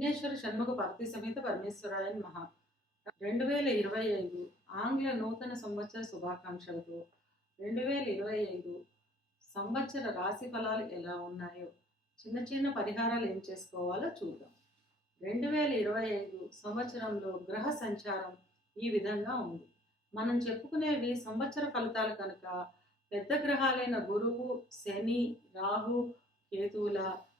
విఘ్నేశ్వర షణ్ముఖ భక్తి సమేత పరమేశ్వరాయన్ మహా రెండు వేల ఇరవై ఐదు ఆంగ్ల నూతన సంవత్సర శుభాకాంక్షలతో రెండు వేల ఇరవై ఐదు సంవత్సర రాశి ఫలాలు ఎలా ఉన్నాయో చిన్న చిన్న పరిహారాలు ఏం చేసుకోవాలో చూద్దాం. రెండు వేల ఇరవై ఐదు సంవత్సరంలో గ్రహ సంచారం ఈ విధంగా ఉంది. మనం చెప్పుకునేవి సంవత్సర ఫలితాలు కనుక పెద్ద గ్రహాలైన గురువు శని రాహు కేతువుల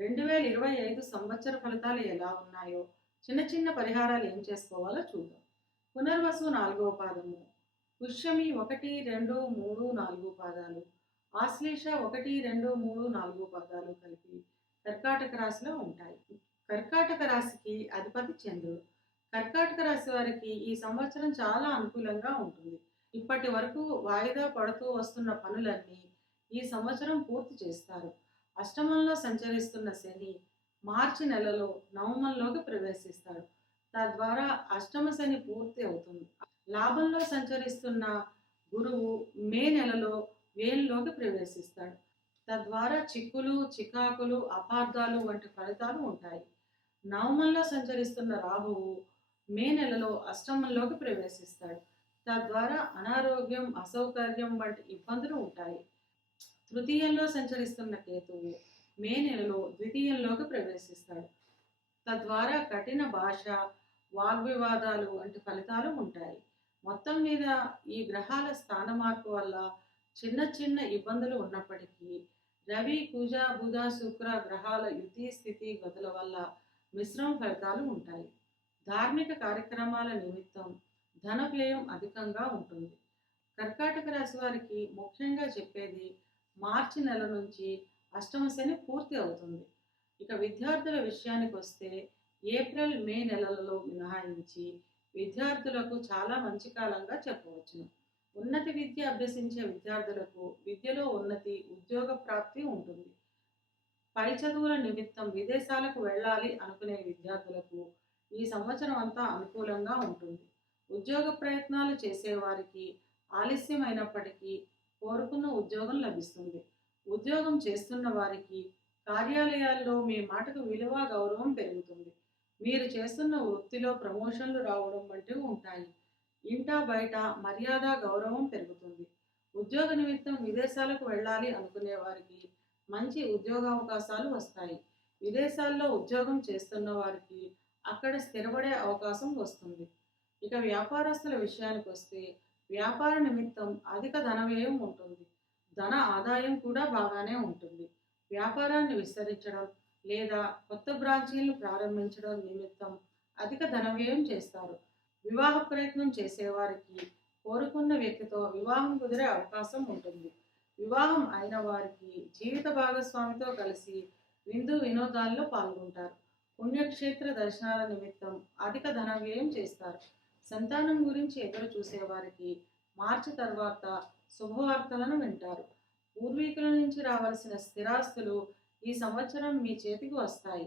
రెండు వేల ఇరవై ఐదు సంవత్సర ఫలితాలు ఎలా ఉన్నాయో చిన్న చిన్న పరిహారాలు ఏం చేసుకోవాలో చూద్దాం. పునర్వసు నాలుగవ పాదము. పుష్యమి ఒకటి రెండు మూడు నాలుగు పాదాలు. ఆశ్లేష ఒకటి రెండు మూడు నాలుగు పాదాలు కలిపి కర్కాటక రాశిలో ఉంటాయి. కర్కాటక రాశికి అధిపతి చంద్రుడు. కర్కాటక రాశి వారికి ఈ సంవత్సరం చాలా అనుకూలంగా ఉంటుంది. ఇప్పటి వరకు వాయిదా పడుతూ వస్తున్న పనులన్నీ ఈ సంవత్సరం పూర్తి చేస్తారు. అష్టమంలో సంచరిస్తున్న శని మార్చి నెలలో నవమంలోకి ప్రవేశిస్తాడు. తద్వారా అష్టమ శని పూర్తి అవుతుంది. లాభంలో సంచరిస్తున్న గురువు మే నెలలో వేలులోకి ప్రవేశిస్తాడు. తద్వారా చిక్కులు చికాకులు అపార్థాలు వంటి ఫలితాలు ఉంటాయి. నవమంలో సంచరిస్తున్న రాహువు మే నెలలో అష్టమంలోకి ప్రవేశిస్తాడు. తద్వారా అనారోగ్యం అసౌకర్యం వంటి ఇబ్బందులు ఉంటాయి. తృతీయంలో సంచరిస్తున్న కేతువు మే నెలలో ద్వితీయంలోకి ప్రవేశిస్తాడు. తద్వారా కఠిన భాష వాగ్వివాదాలు వంటి ఫలితాలు ఉంటాయి. మొత్తం మీద ఈ గ్రహాల స్థాన మార్పు వల్ల చిన్న చిన్న ఇబ్బందులు ఉన్నప్పటికీ రవి కుజ బుధ శుక్ర గ్రహాల యుతి స్థితి గతుల వల్ల మిశ్రమ ఫలితాలు ఉంటాయి. ధార్మిక కార్యక్రమాల నిమిత్తం ధన వ్యయం అధికంగా ఉంటుంది. కర్కాటక రాశి వారికి ముఖ్యంగా చెప్పేది మార్చి నెల నుంచి అష్టమ శని పూర్తి అవుతుంది. ఇక విద్యార్థుల విషయానికి వస్తే ఏప్రిల్ మే నెలలలో మినహాయించి విద్యార్థులకు చాలా మంచి కాలంగా చెప్పవచ్చును. ఉన్నత విద్య అభ్యసించే విద్యార్థులకు విద్యలో ఉన్నతి ఉద్యోగ ప్రాప్తి ఉంటుంది. పై చదువుల నిమిత్తం విదేశాలకు వెళ్ళాలి అనుకునే విద్యార్థులకు ఈ సంవత్సరం అంతా అనుకూలంగా ఉంటుంది. ఉద్యోగ ప్రయత్నాలు చేసేవారికి ఆలస్యమైనప్పటికీ కోరుకున్న ఉద్యోగం లభిస్తుంది. ఉద్యోగం చేస్తున్న వారికి కార్యాలయాల్లో మీ మాటకు విలువ గౌరవం పెరుగుతుంది. మీరు చేస్తున్న వృత్తిలో ప్రమోషన్లు రావడం వంటివి ఉంటాయి. ఇంటా బయట మర్యాద గౌరవం పెరుగుతుంది. ఉద్యోగ నిమిత్తం విదేశాలకు వెళ్ళాలి అనుకునే వారికి మంచి ఉద్యోగ అవకాశాలు వస్తాయి. విదేశాల్లో ఉద్యోగం చేస్తున్న వారికి అక్కడ స్థిరపడే అవకాశం వస్తుంది. ఇక వ్యాపారస్తుల విషయానికి వస్తే వ్యాపార నిమిత్తం అధిక ధన వ్యయం ఉంటుంది. ధన ఆదాయం కూడా బాగానే ఉంటుంది. వ్యాపారాన్ని విస్తరించడం లేదా కొత్త బ్రాంచీలను ప్రారంభించడం నిమిత్తం అధిక ధన వ్యయం చేస్తారు. వివాహ ప్రయత్నం చేసేవారికి కోరుకున్న వ్యక్తితో వివాహం కుదిరే అవకాశం ఉంటుంది. వివాహం అయిన వారికి జీవిత భాగస్వామితో కలిసి విందు వినోదాల్లో పాల్గొంటారు. పుణ్యక్షేత్ర దర్శనాల నిమిత్తం అధిక ధన వ్యయం చేస్తారు. సంతానం గురించి ఎదురు చూసేవారికి మార్చి తర్వాత శుభవార్తలను వింటారు. పూర్వీకుల నుంచి రావాల్సిన స్థిరాస్తులు ఈ సంవత్సరం మీ చేతికి వస్తాయి.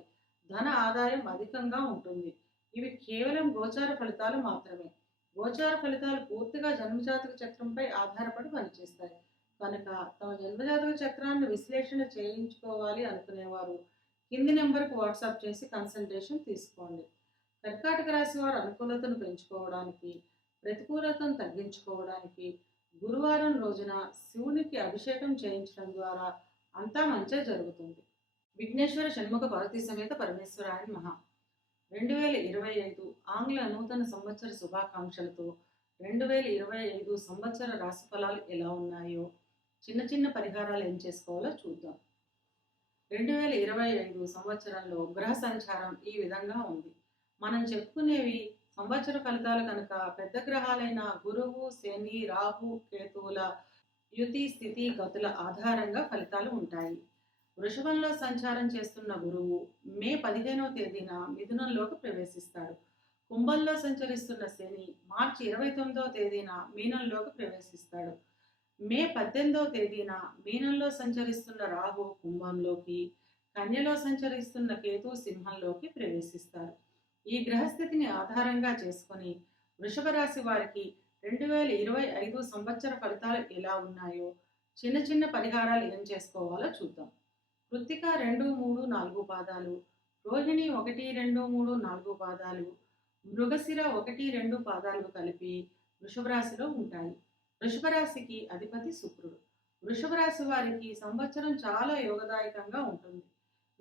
ధన ఆదాయం అధికంగా ఉంటుంది. ఇవి కేవలం గోచార ఫలితాలు మాత్రమే. గోచార ఫలితాలు పూర్తిగా జన్మజాతక చక్రంపై ఆధారపడి పనిచేస్తాయి. కనుక తమ జన్మజాతక చక్రాన్ని విశ్లేషణ చేయించుకోవాలి అనుకునేవారు కింది నెంబర్కు వాట్సాప్ చేసి కన్సల్టేషన్ తీసుకోండి. కర్కాటక రాశి వారు అనుకూలతను పెంచుకోవడానికి ప్రతికూలతను తగ్గించుకోవడానికి గురువారం రోజున శివునికి అభిషేకం చేయించడం ద్వారా అంతా మంచిగా జరుగుతుంది. విఘ్నేశ్వర షణ్ముఖ పార్వతీ సమేత పరమేశ్వరాయన్ మహా రెండు వేల ఇరవై ఐదు ఆంగ్ల నూతన సంవత్సర శుభాకాంక్షలతో రెండు వేల ఇరవై ఐదు సంవత్సర రాశి ఫలాలు ఎలా ఉన్నాయో చిన్న చిన్న పరిహారాలు ఏం చేసుకోవాలో చూద్దాం. రెండు వేల ఇరవై ఐదు సంవత్సరంలో గ్రహ సంచారం ఈ విధంగా ఉంది. మనం చెప్పుకునేవి సంవత్సర ఫలితాలు కనుక పెద్ద గ్రహాలైన గురువు శని రాహు కేతువుల యుతి స్థితి గతుల ఆధారంగా ఫలితాలు ఉంటాయి. వృషభంలో సంచారం చేస్తున్న గురువు మే పదిహేనవ తేదీన మిథునంలోకి ప్రవేశిస్తాడు. కుంభంలో సంచరిస్తున్న శని మార్చి ఇరవై తొమ్మిదవ తేదీన మీనంలోకి ప్రవేశిస్తాడు. మే పద్దెనిమిదవ తేదీన మీనంలో సంచరిస్తున్న రాహు కుంభంలోకి కన్యలో సంచరిస్తున్న కేతు సింహంలోకి ప్రవేశిస్తారు. ఈ గ్రహస్థితిని ఆధారంగా చేసుకొని వృషభ రాశి వారికి రెండు వేల ఇరవై ఐదు సంవత్సర ఫలితాలు ఎలా ఉన్నాయో చిన్న చిన్న పరిహారాలు ఏం చేసుకోవాలో చూద్దాం. కృత్తిక రెండు మూడు నాలుగు పాదాలు రోహిణి ఒకటి రెండు మూడు నాలుగు పాదాలు మృగశిర ఒకటి రెండు పాదాలు కలిపి వృషభ రాశిలో ఉంటాయి. వృషభ రాశికి అధిపతి శుక్రుడు. వృషభ రాశి వారికి సంవత్సరం చాలా యోగదాయకంగా ఉంటుంది.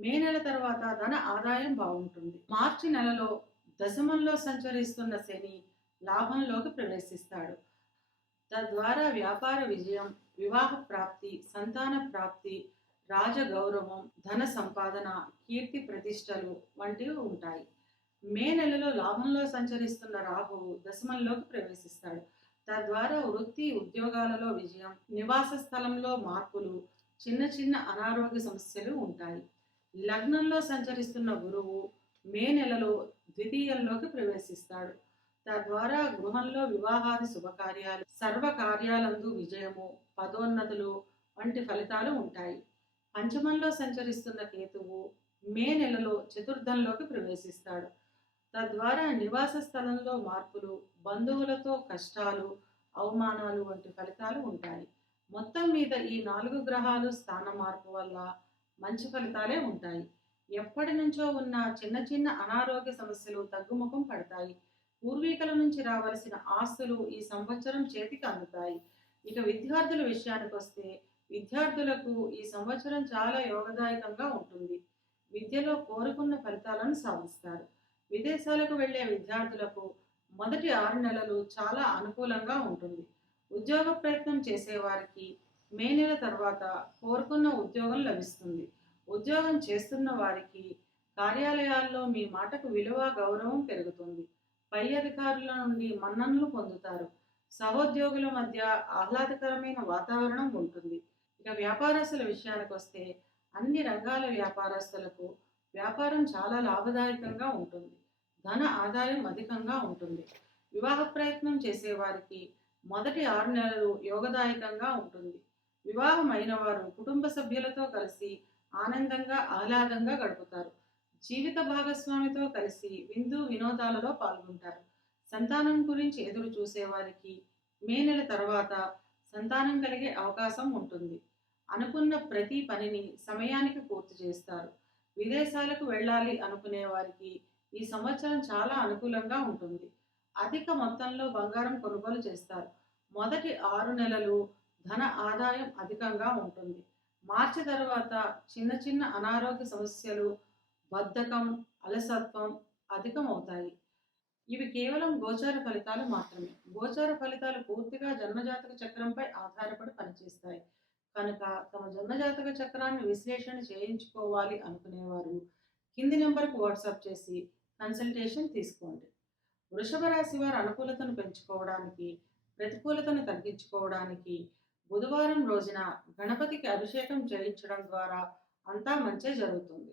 మే నెల తర్వాత ధన ఆదాయం బాగుంటుంది. మార్చి నెలలో దశమంలో సంచరిస్తున్న శని లాభంలోకి ప్రవేశిస్తాడు. తద్వారా వ్యాపార విజయం వివాహ ప్రాప్తి సంతాన ప్రాప్తి రాజగౌరవం ధన సంపాదన కీర్తి ప్రతిష్టలు వంటివి ఉంటాయి. మే నెలలో లాభంలో సంచరిస్తున్న రాహువు దశమంలోకి ప్రవేశిస్తాడు. తద్వారా వృత్తి ఉద్యోగాలలో విజయం నివాస స్థలంలో మార్పులు చిన్న చిన్న అనారోగ్య సమస్యలు ఉంటాయి. లగ్నంలో సంచరిస్తున్న గురువు మే నెలలో ద్వితీయంలోకి ప్రవేశిస్తాడు. తద్వారా గృహంలో వివాహాది శుభకార్యాలు సర్వ కార్యాలందు విజయము పదోన్నతులు వంటి ఫలితాలు ఉంటాయి. పంచమంలో సంచరిస్తున్న కేతువు మే నెలలో చతుర్థంలోకి ప్రవేశిస్తాడు. తద్వారా నివాస స్థలంలో మార్పులు బంధువులతో కష్టాలు అవమానాలు వంటి ఫలితాలు ఉంటాయి. మొత్తం మీద ఈ నాలుగు గ్రహాలు స్థాన మార్పు వల్ల మంచి ఫలితాలే ఉంటాయి. ఎప్పటి నుంచో ఉన్న చిన్న చిన్న అనారోగ్య సమస్యలు తగ్గుముఖం పడతాయి. పూర్వీకుల నుంచి రావలసిన ఆస్తులు ఈ సంవత్సరం చేతికి అందుతాయి. ఇక విద్యార్థుల విషయానికి వస్తే విద్యార్థులకు ఈ సంవత్సరం చాలా యోగదాయకంగా ఉంటుంది. విద్యలో కోరుకున్న ఫలితాలను సాధిస్తారు. విదేశాలకు వెళ్ళే విద్యార్థులకు మొదటి ఆరు నెలలు చాలా అనుకూలంగా ఉంటుంది. ఉద్యోగ ప్రయత్నం చేసేవారికి మే నెల తర్వాత కోరుకున్న ఉద్యోగం లభిస్తుంది. ఉద్యోగం చేస్తున్న వారికి కార్యాలయాల్లో మీ మాటకు విలువ గౌరవం పెరుగుతుంది. పై అధికారుల నుండి మన్ననలు పొందుతారు. సహోద్యోగుల మధ్య ఆహ్లాదకరమైన వాతావరణం ఉంటుంది. ఇక వ్యాపారస్తుల విషయానికి వస్తే అన్ని రంగాల వ్యాపారస్తులకు వ్యాపారం చాలా లాభదాయకంగా ఉంటుంది. ధన ఆదాయం అధికంగా ఉంటుంది. వివాహ ప్రయత్నం చేసేవారికి మొదటి ఆరు నెలలు యోగదాయకంగా ఉంటుంది. వివాహం వారు కుటుంబ సభ్యులతో కలిసి ఆనందంగా ఆహ్లాదంగా గడుపుతారు. జీవిత భాగస్వామితో కలిసి విందు వినోదాలలో పాల్గొంటారు. సంతానం గురించి ఎదురు చూసేవారికి మే నెల తర్వాత సంతానం కలిగే అవకాశం ఉంటుంది. అనుకున్న ప్రతి పనిని సమయానికి పూర్తి చేస్తారు. విదేశాలకు వెళ్ళాలి అనుకునే వారికి ఈ సంవత్సరం చాలా అనుకూలంగా ఉంటుంది. అధిక మొత్తంలో బంగారం కొనుగోలు చేస్తారు. మొదటి ఆరు నెలలు ధన ఆదాయం అధికంగా ఉంటుంది. మార్చి తర్వాత చిన్న చిన్న అనారోగ్య సమస్యలు బద్ధకం అలసత్వం అధికమవుతాయి. ఇవి కేవలం గోచార ఫలితాలు మాత్రమే. గోచార ఫలితాలు పూర్తిగా జన్మజాతక చక్రంపై ఆధారపడి పనిచేస్తాయి. కనుక తమ జన్మజాతక చక్రాన్ని విశ్లేషణ చేయించుకోవాలి అనుకునేవారు. కింది నెంబర్కు వాట్సాప్ చేసి కన్సల్టేషన్ తీసుకోండి. వృషభ రాశి వారి అనుకూలతను పెంచుకోవడానికి ప్రతికూలతను తగ్గించుకోవడానికి బుధవారం రోజున గణపతికి అభిషేకం చేయించడం ద్వారా అంతా మంచి జరుగుతుంది.